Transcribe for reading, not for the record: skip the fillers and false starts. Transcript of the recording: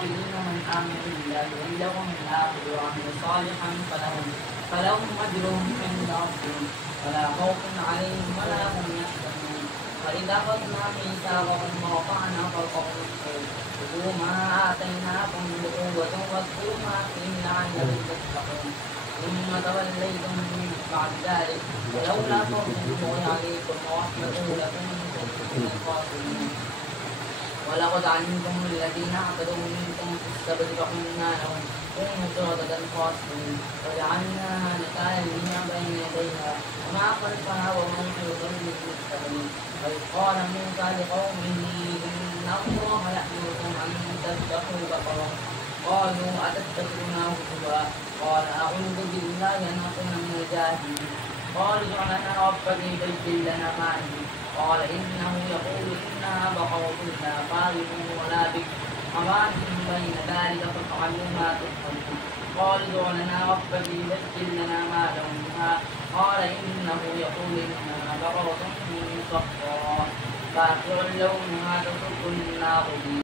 الصابرين من آمن بالله واليوم الآخر وعمل صالحا فلهم أجرهم عند ربهم ولا خوف عليهم ولا هم يحزنون. وإذا أخذنا ميثاقكم ورفعنا فوقكم الطور خذوا ما آتيناكم بقوة واذكروا ما فيه لعلكم تتقون ثم توليتم من بعد ذلك ولولا فضل الله عليكم ورحمته لكنتم من الخاسرين. ولقد علمتم الذين اعتدوا منكم في السبت فقلنا لهم كونوا قردة خاسئين وجعلناها نكالا لما بين يديها وما خلفها وموعظة للمتقين. وإذ قال موسى لقومه إن الله يأمركم أن تذبحوا بقرة قالوا أتتخذنا هزوا قال أعوذ بالله أن أكون من الجاهلين. قالوا ادع لنا ربك يبين لنا ما هي قال إنه يقول إنها بقرة لا فارغ ولا بكر عوان بين ذلك فافعلوا ما تؤمرون. قالوا ادع لنا ربك يبين لنا ما لونها قال إنه يقول إنها بقرة صفراء فاقع لونها تسر الناظرين.